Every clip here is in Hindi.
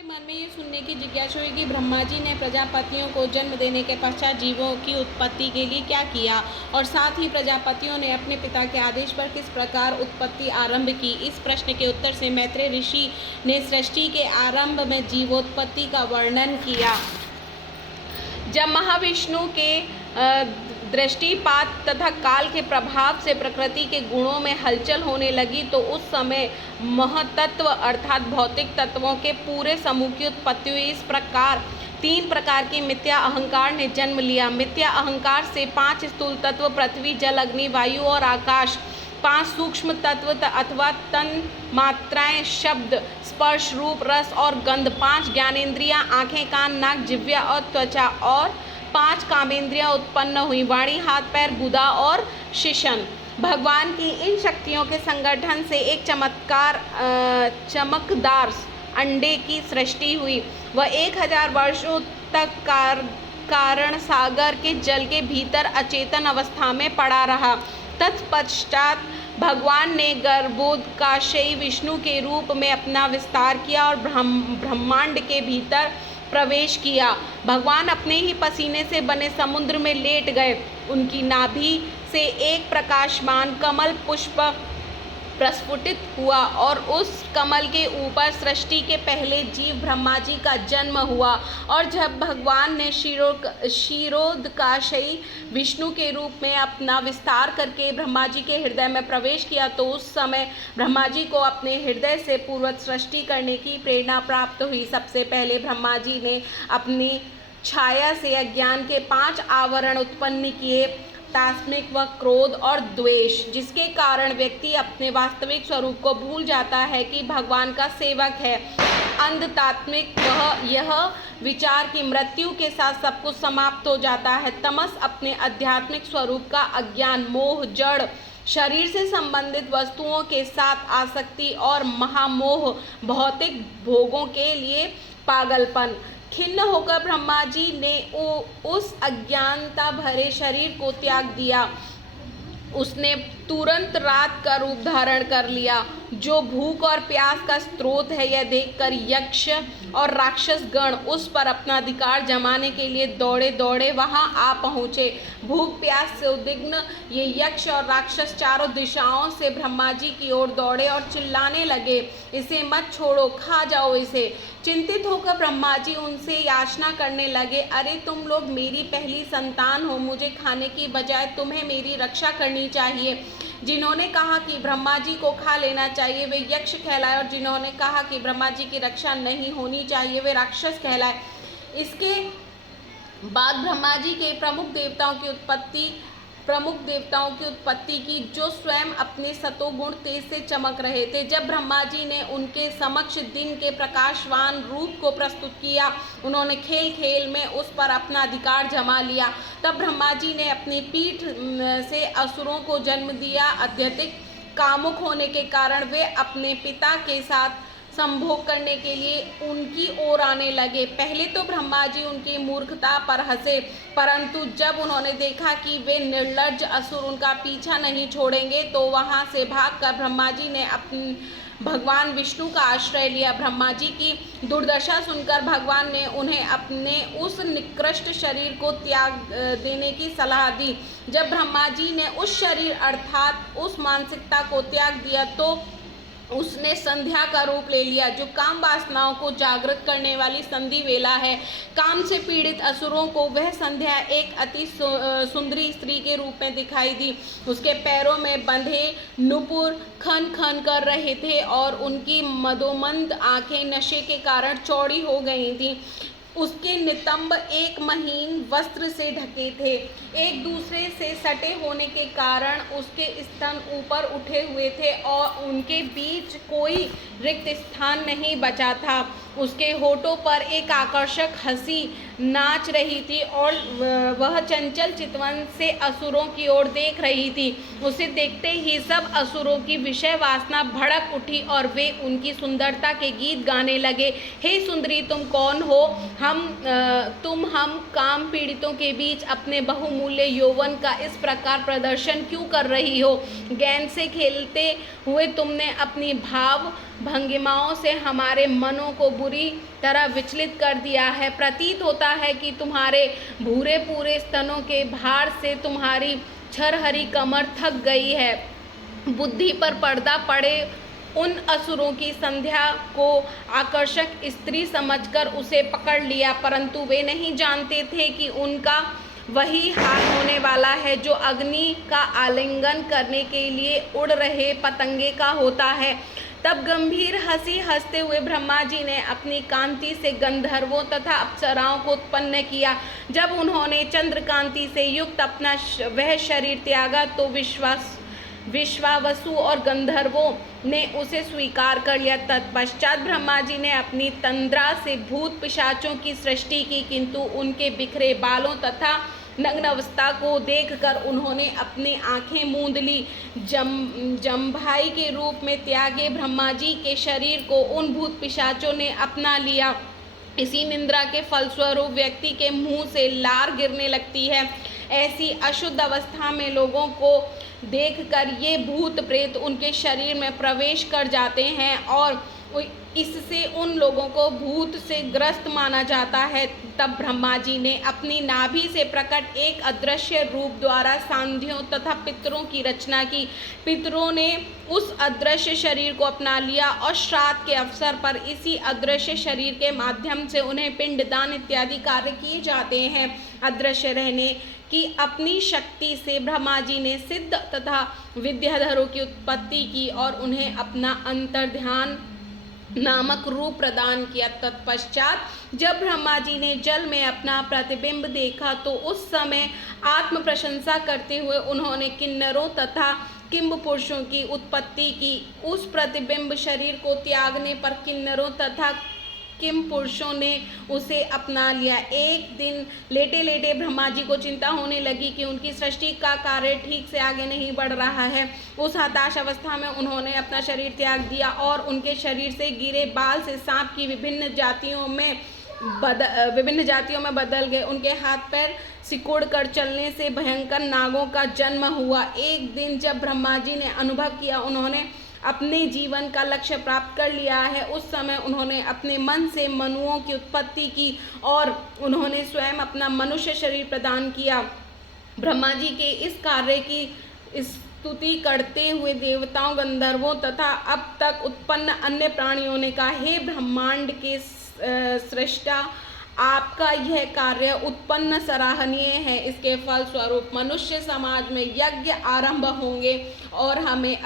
के मन में ये सुनने की जिज्ञासा हुई कि ब्रह्मा जी ने प्रजापतियों को जन्म देने के पश्चात जीवों की उत्पत्ति के लिए क्या किया और साथ ही प्रजापतियों ने अपने पिता के आदेश पर किस प्रकार उत्पत्ति आरंभ की। इस प्रश्न के उत्तर से मैत्रेय ऋषि ने सृष्टि के आरंभ में जीवोत्पत्ति का वर्णन किया। जब महाविष्णु के दृष्टिपात तथा काल के प्रभाव से प्रकृति के गुणों में हलचल होने लगी तो उस समय महतत्व अर्थात भौतिक तत्वों के पूरे समूह की उत्पत्ति हुई। इस प्रकार 3 प्रकार की मिथ्या अहंकार ने जन्म लिया। मिथ्या अहंकार से 5 स्थूल तत्व पृथ्वी, जल, अग्नि, वायु और आकाश, 5 सूक्ष्म तत्व अथवा तन मात्राएं शब्द, स्पर्श, रूप, रस और गंध, 5 ज्ञानेंद्रियां आंखें, कान, नाक, जिह्वा और त्वचा और 5 कामेंद्रियां उत्पन्न हुई, वाणी, हाथ, पैर, गुदा और शिशन। भगवान की इन शक्तियों के संगठन से एक चमकदार अंडे की सृष्टि हुई। वह 1000 वर्षों तक कारण सागर के जल के भीतर अचेतन अवस्था में पड़ा रहा। तत्पश्चात भगवान ने गर्भोदकाशयी विष्णु के रूप में अपना विस्तार किया और ब्रह्मांड के भीतर प्रवेश किया। भगवान अपने ही पसीने से बने समुद्र में लेट गए। उनकी नाभि से एक प्रकाशमान कमल पुष्प प्रस्फुटित हुआ और उस कमल के ऊपर सृष्टि के पहले जीव ब्रह्मा जी का जन्म हुआ। और जब भगवान ने क्षीरोदकाशयी विष्णु के रूप में अपना विस्तार करके ब्रह्मा जी के हृदय में प्रवेश किया तो उस समय ब्रह्मा जी को अपने हृदय से पूर्वत सृष्टि करने की प्रेरणा प्राप्त हुई। सबसे पहले ब्रह्मा जी ने अपनी छाया से अज्ञान के 5 आवरण उत्पन्न किए, तास्मिक व क्रोध और द्वेष, जिसके कारण व्यक्ति अपने वास्तविक स्वरूप को भूल जाता है कि भगवान का सेवक है। अंधतात्मिक वह यह विचार कि मृत्यु के साथ सब कुछ समाप्त हो जाता है। तमस अपने आध्यात्मिक स्वरूप का अज्ञान, मोह, जड़ शरीर से संबंधित वस्तुओं के साथ आसक्ति और महामोह, भौतिक भोगों के लिए पागलपन। खिन्न होकर ब्रह्मा जी ने उस अज्ञानता भरे शरीर को त्याग दिया। उसने तुरंत रात का रूप धारण कर लिया जो भूख और प्यास का स्रोत है। यह देखकर यक्ष और राक्षस गण उस पर अपना अधिकार जमाने के लिए दौड़े दौड़े वहां आ पहुँचे। भूख प्यास से उद्विग्न ये यक्ष और राक्षस चारों दिशाओं से ब्रह्मा जी की ओर दौड़े और चिल्लाने लगे, इसे मत छोड़ो, खा जाओ इसे। चिंतित होकर ब्रह्मा जी उनसे याचना करने लगे, अरे तुम लोग मेरी पहली संतान हो, मुझे खाने की बजाय तुम्हें मेरी रक्षा करनी चाहिए। जिन्होंने कहा कि ब्रह्मा जी को खा लेना चाहिए वे यक्ष कहलाए और जिन्होंने कहा कि ब्रह्मा जी की रक्षा नहीं होनी चाहिए वे राक्षस कहलाए। इसके बाद ब्रह्मा जी के प्रमुख देवताओं की उत्पत्ति की जो स्वयं अपने सतोगुण तेज से चमक रहे थे। जब ब्रह्मा जी ने उनके समक्ष दिन के प्रकाशवान रूप को प्रस्तुत किया, उन्होंने खेल खेल में उस पर अपना अधिकार जमा लिया। तब ब्रह्मा जी ने अपनी पीठ से असुरों को जन्म दिया। अत्यधिक कामुक होने के कारण वे अपने पिता के साथ संभोग करने के लिए उनकी ओर आने लगे। पहले तो ब्रह्मा जी उनकी मूर्खता पर हंसे, परंतु जब उन्होंने देखा कि वे निर्लज्ज असुर उनका पीछा नहीं छोड़ेंगे तो वहां से भागकर ब्रह्मा जी ने भगवान विष्णु का आश्रय लिया। ब्रह्मा जी की दुर्दशा सुनकर भगवान ने उन्हें अपने उस निकृष्ट शरीर को त्याग देने की सलाह दी। जब ब्रह्मा जी ने उस शरीर अर्थात उस मानसिकता को त्याग दिया तो उसने संध्या का रूप ले लिया जो काम वासनाओं को जागृत करने वाली संधि वेला है। काम से पीड़ित असुरों को वह संध्या एक अति सुंदरी स्त्री के रूप में दिखाई दी। उसके पैरों में बंधे नुपुर खन खन कर रहे थे और उनकी मदोमंद आंखें नशे के कारण चौड़ी हो गई थीं। उसके नितंब एक महीन वस्त्र से ढके थे। एक दूसरे से सटे होने के कारण उसके स्तन ऊपर उठे हुए थे और उनके बीच कोई रिक्त स्थान नहीं बचा था। उसके होठों पर एक आकर्षक हंसी नाच रही थी और वह चंचल चितवन से असुरों की ओर देख रही थी। उसे देखते ही सब असुरों की विषय वासना भड़क उठी और वे उनकी सुंदरता के गीत गाने लगे। हे सुंदरी, तुम कौन हो? हम काम पीड़ितों के बीच अपने बहुमूल्य यौवन का इस प्रकार प्रदर्शन क्यों कर रही हो? गेंद से खेलते हुए तुमने अपनी भाव भंगिमाओं से हमारे मनों को बुरी तरह विचलित कर दिया है। प्रतीत होता है कि तुम्हारे भूरे पूरे स्तनों के भार से तुम्हारी छरहरी कमर थक गई है। बुद्धि पर पर्दा पड़े उन असुरों की संध्या को आकर्षक स्त्री समझकर उसे पकड़ लिया, परंतु वे नहीं जानते थे कि उनका वही हाल होने वाला है जो अग्नि का आलिंगन करने के लिए उड़ रहे पतंगे का होता है। तब गंभीर हंसी हंसते हुए ब्रह्मा जी ने अपनी कांति से गंधर्वों तथा अप्सराओं को उत्पन्न किया। जब उन्होंने चंद्रकांति से युक्त अपना वह शरीर त्यागा तो विश्वावसु और गंधर्वों ने उसे स्वीकार कर लिया। तत्पश्चात ब्रह्मा जी ने अपनी तंद्रा से भूत पिशाचों की सृष्टि की, किंतु उनके बिखरे बालों तथा नग्न अवस्था को देखकर उन्होंने अपनी आंखें मूंद ली। जम्भाई के रूप में त्यागे ब्रह्मा जी के शरीर को उन भूत पिशाचों ने अपना लिया। इसी निंद्रा के फलस्वरूप व्यक्ति के मुंह से लार गिरने लगती है। ऐसी अशुद्ध अवस्था में लोगों को देखकर ये भूत प्रेत उनके शरीर में प्रवेश कर जाते हैं और इससे उन लोगों को भूत से ग्रस्त माना जाता है। तब ब्रह्मा जी ने अपनी नाभि से प्रकट एक अदृश्य रूप द्वारा सांध्यों तथा पितरों की रचना की। पितरों ने उस अदृश्य शरीर को अपना लिया और श्राद्ध के अवसर पर इसी अदृश्य शरीर के माध्यम से उन्हें पिंडदान इत्यादि कार्य किए जाते हैं। अदृश्य रहने की अपनी शक्ति से ब्रह्मा जी ने सिद्ध तथा विद्याधरों की उत्पत्ति की और उन्हें अपना अंतर्ध्यान नामक रूप प्रदान किया। तत्पश्चात जब ब्रह्मा जी ने जल में अपना प्रतिबिंब देखा तो उस समय आत्म प्रशंसा करते हुए उन्होंने किन्नरों तथा किंब पुरुषों की उत्पत्ति की। उस प्रतिबिंब शरीर को त्यागने पर किन्नरों तथा किम पुरुषों ने उसे अपना लिया। एक दिन लेटे लेटे ब्रह्मा जी को चिंता होने लगी कि उनकी सृष्टि का कार्य ठीक से आगे नहीं बढ़ रहा है। उस हताश अवस्था में उन्होंने अपना शरीर त्याग दिया और उनके शरीर से गिरे बाल से सांप की विभिन्न जातियों में बदल गए। उनके हाथ पैर सिकुड़ कर चलने से भयंकर नागों का जन्म हुआ। एक दिन जब ब्रह्मा जी ने अनुभव किया उन्होंने अपने जीवन का लक्ष्य प्राप्त कर लिया है, उस समय उन्होंने अपने मन से मनुओं की उत्पत्ति की और उन्होंने स्वयं अपना मनुष्य शरीर प्रदान किया। ब्रह्मा जी के इस कार्य की स्तुति करते हुए देवताओं, गंधर्वों तथा अब तक उत्पन्न अन्य प्राणियों ने कहा, हे ब्रह्मांड के सृष्टा, आपका यह कार्य उत्पन्न सराहनीय है। इसके फल स्वरूप मनुष्य समाज में यज्ञ आरंभ होंगे और हमें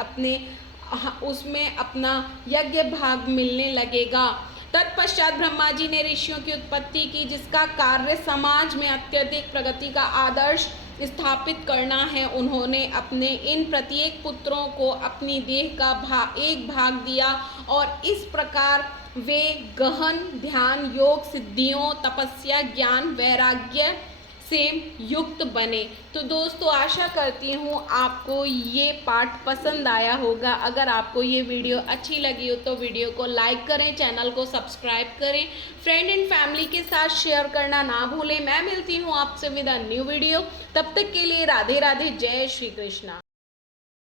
उसमें अपना यज्ञ भाग मिलने लगेगा। तत्पश्चात ब्रह्मा जी ने ऋषियों की उत्पत्ति की, जिसका कार्य समाज में अत्यधिक प्रगति का आदर्श स्थापित करना है। उन्होंने अपने इन प्रत्येक पुत्रों को अपनी देह का एक भाग दिया और इस प्रकार वे गहन ध्यान, योग, सिद्धियों, तपस्या, ज्ञान, वैराग्य से युक्त बने। तो दोस्तों, आशा करती हूँ आपको ये पाठ पसंद आया होगा। अगर आपको ये वीडियो अच्छी लगी हो तो वीडियो को लाइक करें, चैनल को सब्सक्राइब करें, फ्रेंड एंड फैमिली के साथ शेयर करना ना भूलें। मैं मिलती हूँ आपसे विद अ न्यू वीडियो। तब तक के लिए राधे राधे, जय श्री कृष्णा।